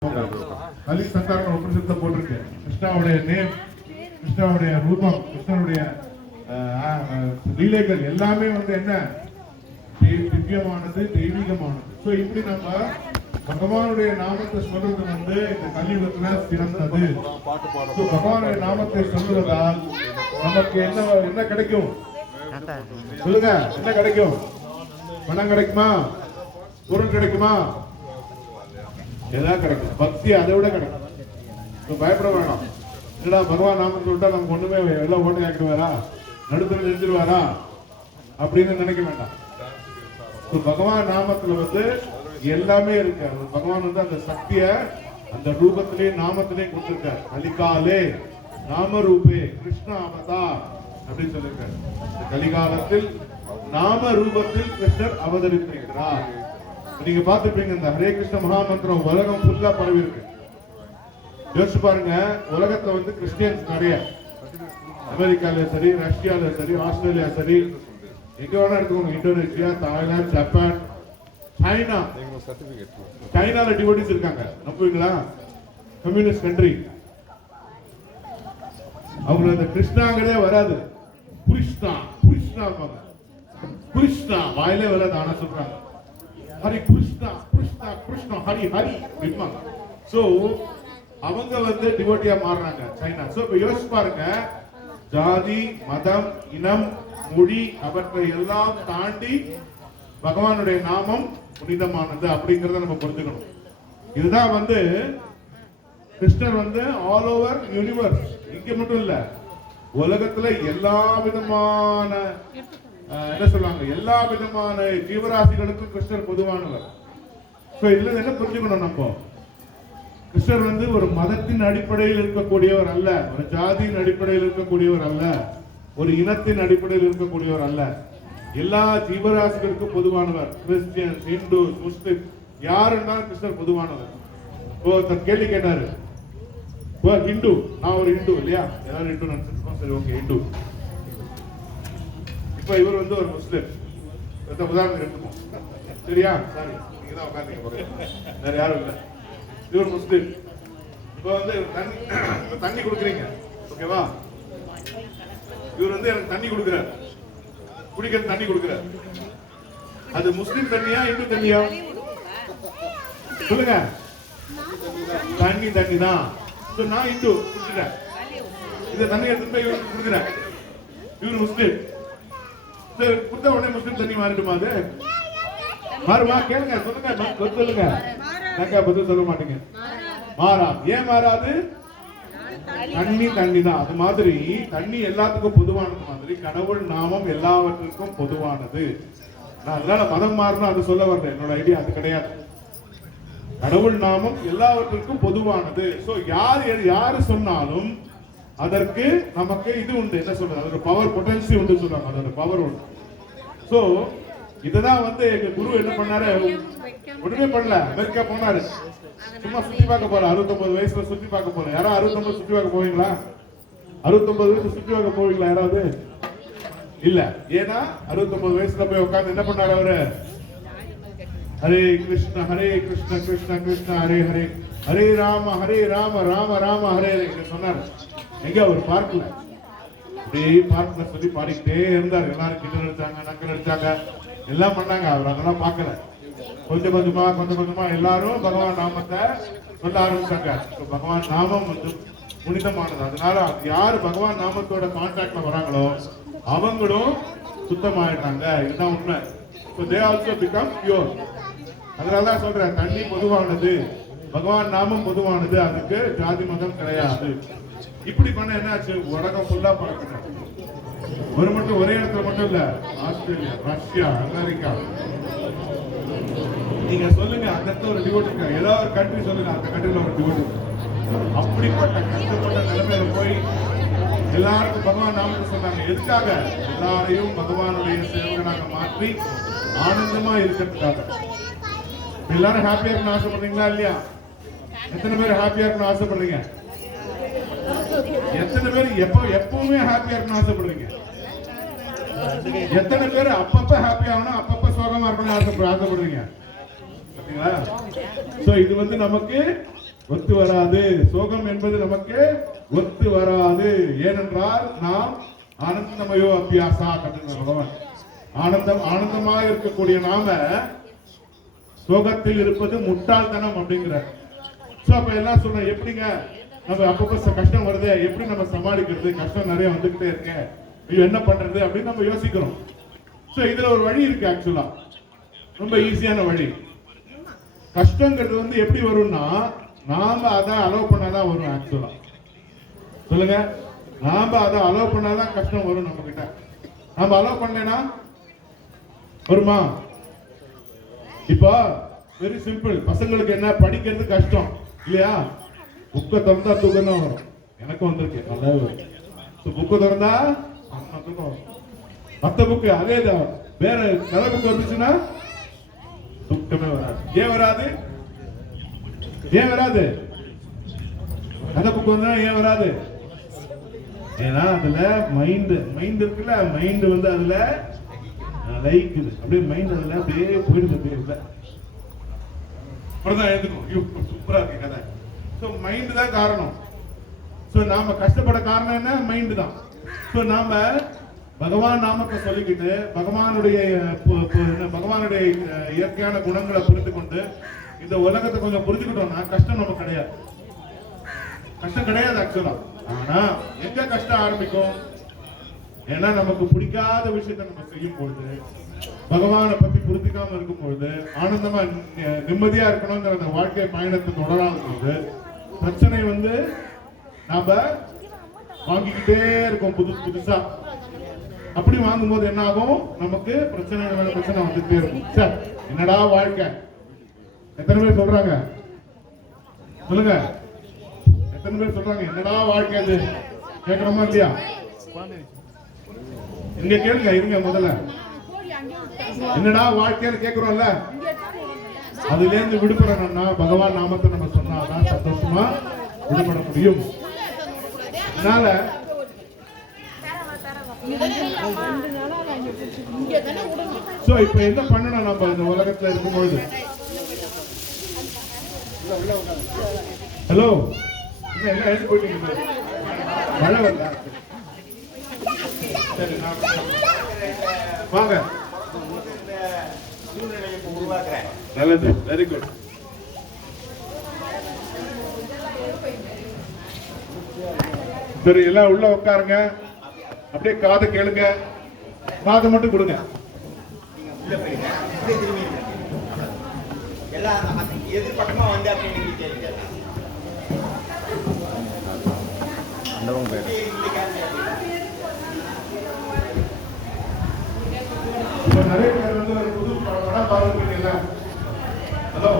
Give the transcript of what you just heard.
கலி சந்தான உபனிஷத்துல போட்டிருக்கு. கிருஷ்ணாவுடைய நேம், கிருஷ்ணாவுடைய ரூபம், கிருஷ்ணனுடைய லீலைகள் எல்லாமே வந்து என்ன திவ்யமானது, தெய்வீகமானது. சோ இப்படி நம்ம பகவானுடைய நாமத்தை சொல்றது வந்து இந்த கலியுகத்துல சிறந்தது. பகவானுடைய நாமத்தை சொல்லுவதால் நமக்கு என்ன கிடைக்கும் சொல்லுங்க? என்ன கிடைக்கும்? பணம் கிடைக்குமா? பொருள் கிடைக்குமா? எல்லாம் கிடைக்கும். பக்தி அதை விட கிடைக்கும். பயப்பட வேண்டாம். என்னடா பகவான் நாமத்தை சொல்லிட்டா நமக்கு ஒண்ணுமே எல்லாம் ஓட்டு கேட்குவாரா, நடுத்தர நிறுத்திடுவாரா அப்படின்னு நினைக்க வேண்டாம். பகவான் நாமத்துல வந்து எல்லாமே இருக்கு. பகவான் வந்து அந்த சக்திய அந்த ரூபத்திலேயே நாமத்திலேயே கொடுத்திருக்காரு. கலிகாலே நாம ரூபே கிருஷ்ண அவதார் அப்படின்னு சொல்லியிருக்காரு. கலிகாலத்தில் நாம ரூபத்தில் கிருஷ்ணர் அவதரித்திருக்கிறார். நீங்க பார்த்துப்பீங்க, இந்த ஹரே கிருஷ்ண மகாமந்திரம் உலகம் ஃபுல்லா பரவி இருக்கு. யோசிச்சு பாருங்க, உலகத்துல வந்து கிறிஸ்டியன்ஸ் நிறைய, அமெரிக்கால சரி, ரஷ்யால சரி, ஆஸ்திரேலியா சரி, எங்க வேணா எடுத்துக்கோங்க, இந்தோனேஷியா, தாய்லாந்து, ஜப்பான், சைனா. சைனால டிவோட்டிஸ் இருக்காங்க, நம்புவீங்களா? Communist country. அவங்க அந்த கிருஷ்ணாங்கிறதே வராது, புரிஷ்ணா புரிஷ்ணா புரிஷ்ணா வாயிலே வராது, ஆனா சொல்றாங்க ஹரி கிருஷ்ணா கிருஷ்ணா கிருஷ்ணா ஹரி ஹரி அப்படிம்பாங்க. சோ அவங்க வந்து டிவோட்டியா மாறுறாங்க சைனா. சோ இப்ப யோசிச்சு பாருங்க, ஜாதி, மதம், இனம், மொழி அவற்றை எல்லாம் தாண்டி பகவானுடைய நாமம் புனிதமானது அப்படிங்கறத நம்ம புரிஞ்சுக்கணும். இதுதான் வந்து கிருஷ்ணர் வந்து ஆல் ஓவர் யூனிவர்ஸ், இங்க மட்டும் இல்ல, உலகத்துல எல்லா விதமான என்ன சொல்லுவாங்க, எல்லா விதமான ஜீவராசிகளுக்கும் கிருஷ்ணர் பொதுவானவர். சோ இதுல என்ன புரிஞ்சுக்கணும், நம்ம கிருஷ்ணர் வந்து ஒரு மதத்தின் அடிப்படையில் இருக்கக்கூடியவர் அல்ல, ஒரு ஜாதியின் அடிப்படையில் இருக்கக்கூடியவர் அல்ல, ஒரு இனத்தின் அடிப்படையில் இருக்கக்கூடியவர் அல்ல, எல்லா ஜீவராசிகளுக்கும் பொதுவானவர். கிறிஸ்டியன், இந்து, முஸ்லிம் யாருன்னாலும் கிருஷ்ணர் பொதுவானவர். ஒருத்தர் கேள்வி கேட்டாரு, ஹிந்து, நான் ஒரு ஹிந்து இல்லையா, எல்லாரும் ஹிந்து நினைச்சிருக்கோம், சரி ஓகே ஹிந்து. இப்ப இவர் வந்து ஒரு முஸ்லிம், உதாரணம் எடுத்துப்போம், சரியா? சாரி, நீங்க தான் உட்கார்ந்தீங்க, வேற யாரும் இல்ல. இவர் முஸ்லிம். இப்ப வந்து தண்ணி கொடுக்குறீங்க, ஓகேவா? இவர் வந்து எனக்கு தண்ணி கொடுக்குறாரு, குடிக்கிற தண்ணி கொடுக்குறாரு. அது முஸ்லிம் தண்ணியா இந்து தண்ணியா சொல்லுங்க? தண்ணி தண்ணி தான். நான் இந்து குடிக்கிறேன், இந்த தண்ணி எடுத்து போய் இவருக்கு கொடுக்குறேன், இவர் முஸ்லிம். கொடுத்த உடனே முஸ்லிம் தண்ணி மாறிடுமா? அது மாறுமா? கேளுங்க, சொல்லுங்க, சொல்லுங்க. பதில் சொல்ல மாட்டீங்க. மாறா. ஏன் மாறாது? தண்ணி தண்ணி தான். அது மாதிரி தண்ணி எல்லாத்துக்கும் பொதுவானது மாதிரி கடவுள் நாமம் எல்லாவற்றுக்கும் பொதுவானது. அதனால மதம் மாறணும் அது சொல்ல வரல, என்னோட ஐடியா அது கிடையாது. கடவுள் நாமம் எல்லாவற்றுக்கும் பொதுவானது. சோ யாரு சொன்னாலும் அதற்கு நமக்கு இது உண்டு, என்ன சொல்றது, அதோட பவர், பொட்டன்சி உண்டு சொல்றாங்க, அதோட பவர் உண்டு. சோ இதுதான் வந்து எங்க குரு என்ன பண்ணாரு, ஒண்ணுமே பண்ணல, அமெரிக்கா போனாரு, சும்மா சுத்தி பார்க்க போற. 69 வயசுல சுத்தி பார்க்க போற. யாரா 69 சுத்தி பார்க்க போவீங்களா? 69 வயசு சுத்தி பார்க்க போவீங்களா யாராவது? இல்ல. ஏன்னா 69 வயசுல போய் உட்கார்ந்து என்ன பண்ணாரு அவரு? ஹரே கிருஷ்ண கிருஷ்ண கிருஷ்ண ஹரே ஹரே, ஹரே ராம ராம ராம ஹரே ஹரே சொன்னார். எங்க ஒரு பார்க்கல, அப்படியே பார்க்கல சொல்லி பாடிக்கிட்டே இருந்தார். எல்லாரும் கிட்ட நடிச்சாங்க, நக்கல் அடிச்சாங்க, எல்லாம் பண்ணாங்க. அவர் அதெல்லாம் பார்க்கல. கொஞ்சம் கொஞ்சமா எல்லாரும் பகவான் நாமத்தை சொல்ல ஆரம்பிச்சாங்க. பகவான் நாமம் வந்து புனிதமானது. அதனால யாரு பகவான் நாமத்தோட கான்டாக்ட்ல வராங்களோ அவங்களும் சுத்தமாயிட்டாங்க. இதுதான் உண்மை. they also become pure. அதனாலதான் சொல்றேன், தண்ணி பொதுவானது, பகவான் நாமம் பொதுவானது, அதுக்கு ஜாதி மதம் கிடையாது. இப்படி பண்ண என்னாச்சு, உலகம் ஃபுல்லா பறக்கணும். ஒரே இடத்துல மட்டும் இல்ல, ஆஸ்திரேலியா, ரஷ்யா, அமெரிக்கா, நீங்க சொல்லுங்க, அந்த இடத்துல ஒரு டிவோட் இருக்காங்க, ஏதாவது ஒரு கண்ட்ரி சொல்லுங்க, அந்த கண்ட்ரில ஒரு டிவோட் இருக்கு. அப்படிப்பட்ட கஷ்டப்பட்ட நிலைமையில போய் எல்லாருக்கும் பகவான் நாமத்தை சொன்னாங்க. எதுக்காக? எல்லாரையும் பகவானுடைய சேவகனாக மாற்றி ஆனந்தமா இருக்கிறதுக்காக. எல்லாரும் ஹாப்பியா இருக்கணும்னு ஆசைப்படுறீங்களா இல்லையா? எத்தனை பேர் ஹாப்பியா இருக்கணும்னு ஆசைப்படுறீங்க? எத்தனை பேர் எப்பவுமே ஹாப்பியா இருக்கணும்னு ஆசைப்படுறீங்க? எத்தனை பேர் அப்பப்ப ஹாப்பி ஆகணும், அப்பப்ப சோகமா இருக்கணும்னு ஆசைப்படுறீங்க? இது வந்து நமக்கு ஒத்து வராது. சோகம் என்பது நமக்கு ஒத்து வராது. ஏனென்றால் நாம் ஆனந்தமயோ அபியாசா கட்டுங்க பகவான். ஆனந்தமாக இருக்கக்கூடிய நாம சோகத்தில் இருப்பது முட்டாள்தனம் அப்படிங்கிற. அப்ப எல்லாம் சொல்றேன், எப்படிங்க நம்ம அப்பப்ப கஷ்டம் வருது, எப்படி நம்ம சமாளிக்கிறது, கஷ்டம் நிறைய வந்துகிட்டே இருக்க, என்ன பண்றது அப்படின்னு நம்ம யோசிக்கிறோம். சோ இதுல ஒரு வழி இருக்கு. ஆக்சுவலா ரொம்ப ஈஸியான வழி. கஷ்டங்கிறது வந்து எப்படி வரும்னா, நாம அதை அலோவ் பண்ணாதான் வரும். ஆக்சுவலா சொல்லுங்க, நாம அதை அலோவ் பண்ணாதான் கஷ்டம் வரும் நம்ம கிட்ட. நாம அலோவ் பண்ணேன்னா வருமா? இப்போ வெரி சிம்பிள். பசங்களுக்கு என்ன, படிக்கிறது கஷ்டம் இல்லையா? புக்கை திறந்தா தூக்கம் தான் வரும். எனக்கு வந்திருக்கு நல்லா. புக்கை திறந்தா தூக்கம் வரும். மற்ற புக்கு அதே தான். வேற கதை புக்கு வந்துச்சுன்னா தூக்கமே வராது. ஏன் வராது? ஏன் வராது? கதை புக்கு வந்தா ஏன் வராது? ஏன்னா அதுல மைண்ட் இருக்குல்ல, மைண்ட் வந்து அதுல லைக்குது. அப்படியே மைண்ட் அதுல அப்படியே போயிடுது. அப்படியே அப்புறம் எழுதுக்கும் சூப்பரா இருக்கு கதை. ஸோ மைண்ட் தான் காரணம். ஸோ நாம கஷ்டப்பட காரணம் என்ன? மைண்ட் தான். ஸோ நாம பகவான் நாமத்தை சொல்லிக்கிட்டு பகவானுடைய இயற்கையான குணங்களை புரிந்து கொண்டு இந்த உலகத்தை கொஞ்சம் புரிஞ்சுக்கிட்டோம்னா கஷ்டம் நமக்கு கிடையாது. கஷ்டம் கிடையாது ஆக்சுவலா. ஆனா எங்க கஷ்டம் ஆரம்பிக்கும்? ஏன்னா நமக்கு பிடிக்காத விஷயத்தை நம்ம செய்யும் பொழுது, பகவானை பத்தி புரிஞ்சுக்காம இருக்கும் பொழுது, ஆனந்தமா நிம்மதியா இருக்கணுங்கிற அந்த வாழ்க்கை பயணத்தை தொடராத போது பிரச்சனை வந்து நாம வாங்கிக்கிட்டே இருக்கோம் புதுசா. அப்படி வாங்கும் போது என்ன ஆகும்? நமக்கு பிரச்சனை வந்துட்டே இருக்கும். சார் என்னடா வாழ்க்கை? எத்தனை பேர் சொல்றாங்க? சொல்லுங்க, எத்தனை பேர் சொல்றாங்க என்னடா வாழ்க்கை? அது கேட்கணுமா இல்லையா? இங்க கேளுங்க, இருங்க. முதல்ல என்னடா வாழ்க்கைன்னு கேட்கிறோம்ல, அதுல இருந்து விடுபடணும்னா பகவான் நாமத்தை நம்ம சொன்னாதான் சந்தோஷமா விடுபட முடியும். அதனால இப்ப என்ன பண்ணணும் நம்ம இந்த உலகத்துல இருக்கும்பொழுது? ஹலோ, எல்லாம் எழுதி போயிட்டீங்க. மழை வரல. சரி, வாங்க. நல்லது, வெரி குட். சரி, எல்லாம் உள்ள உட்காருங்க. அப்படியே காதை கேளுங்க. காதை மட்டும் கொடுங்க. எதிர்பக்கமா வந்து அப்படின்னு கேளுங்க. நிறைய பேர் வந்து ஒரு புது படம் பார்த்துருக்கீங்களா? ஹலோ.